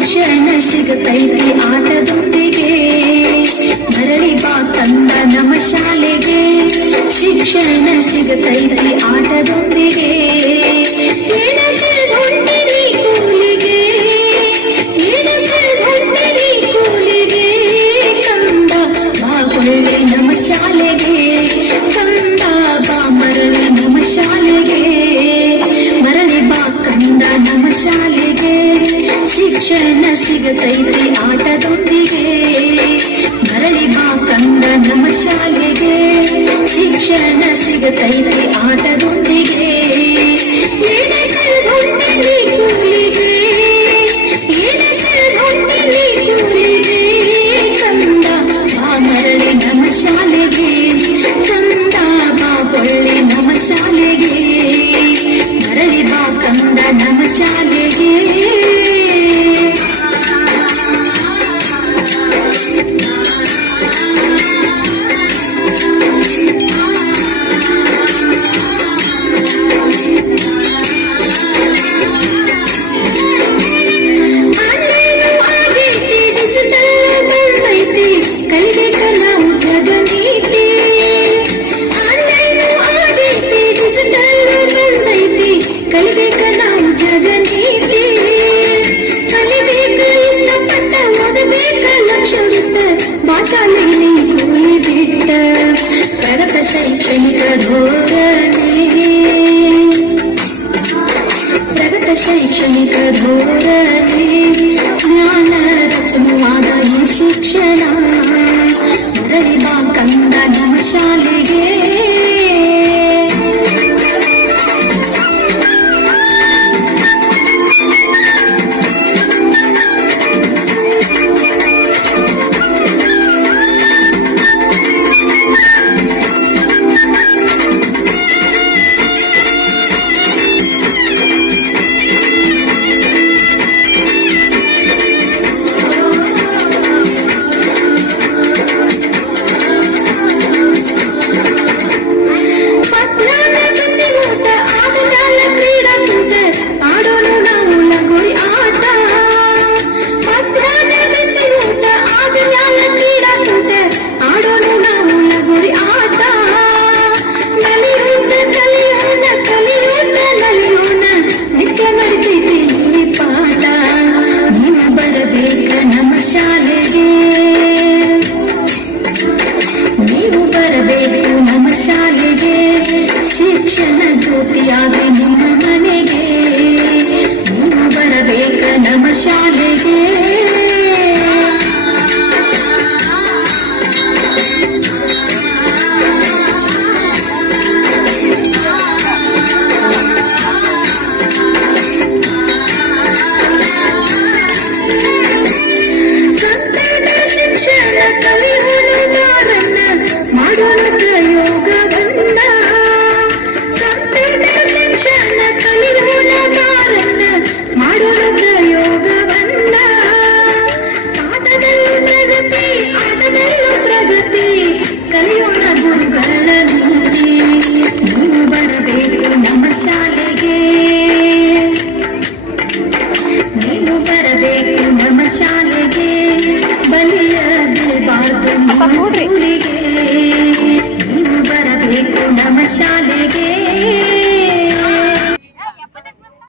ಶಿಕ್ಷಣ ಸಿಗತೈತಿ ಆಟದೊಂದಿಗೆ, ಮರಳಿ ಬಾ ಕಂದ ನಮ್ಮ ಶಾಲೆಗೆ. ಶಿಕ್ಷಣ ಸಿಗತೈತಿ ಆಟದೊಂದಿಗೆ, ಹೊಂಟಿರಿ ಕೂಲಿಗೆ, ಹೊಂಟಿರಿ ಕೂಲಿಗೆ. ಕಂದ ಬಾ ಒಳ್ಳೆ ನಮ್ಮ ಶಾಲೆಗೆ, ಕಂದ ಬಾ ಮರಳಿ ನಮ್ಮ ಶಾಲೆಗೆ, ಮರಳಿ ಬಾ ಕಂದ ನಮ್ಮ ಶಾಲೆಗೆ. ಶಿಕ್ಷಣ ಸಿಗತೈತಿ ಆಟದೊಂದಿಗೆ, ಮರಳಿ ಬಾ ಕಂದ ನಮ್ಮ ಶಾಲೆಗೆ. ಶಿಕ್ಷಣ ಸಿಗತೈತಿ ಆಟದೊಂದಿಗೆ, ಹೊಂಟಿರಿ ಕೂಲಿಗೆ, ಹೊಂಟಿರಿ ಕೂಲಿಗೆ. ಕಂದ ಬಾ ಮರಳಿ ನಮ್ಮ ಶಾಲೆಗೆ, ಕಂದ ಬಾ ಒಳ್ಳೆ ನಮ್ಮ ಶಾಲೆಗೆ, ಮರಳಿ ಬಾ ಕಂದ ನಮ್ಮ ಶಾಲೆಗೆ. ಪ್ರಗತ ಶೈಕ್ಷಣಿಕ ಧೋರಣೆ, ಪ್ರಗತ ಶೈಕ್ಷಣಿಕ ಧೋರಣೆ, ಜ್ಞಾನ ರಚನೆವಾದ ಈ ಶಿಕ್ಷಣ, ಮರಳಿ ಬಾ ಕಂದ ನಮ್ಮ ಶಾಲೆಗೆ. ಶಿಕ್ಷಣ ಜ್ಯೋತಿಯಾಗಿ ನಿಮ್ಮ ಮನೆಗೆ, ನೀವು ಬರಬೇಕ ನಮ್ಮ ಶಾಲೆಗೆ. ಶಿಕ್ಷಣ ಕಲಿಯೋಣ ಮಾಡೋಣ ಪ್ರಯೋಗವನ್ನ, ಶಿಕ್ಷಣ ಕಲಿಯೋಣ ಮಾಡೋಣ ಪ್ರಯೋಗವನ್ನ. ಆಟದಲ್ಲೂ ಪ್ರಗತಿ, ಆಟದಲ್ಲೂ ಪ್ರಗತಿ, ಕಲಿಯೋಣ ಗುರುಗಳ ನೀತಿ. ನೀವು ಬರಬೇಕು ನಮ್ಮ ಶಾಲೆಗೆ, ನೀವು ಬರಬೇಕು ನಮ್ಮ ಶಾಲೆಗೆ, ಬಲಿಯದಿರಬಾರ್ದು ನಿಮ್ಮ ಕೂಲಿಗೆ. ನೀವು ಬರಬೇಕು ನಮ್ಮ ಶಾಲೆಗೆ.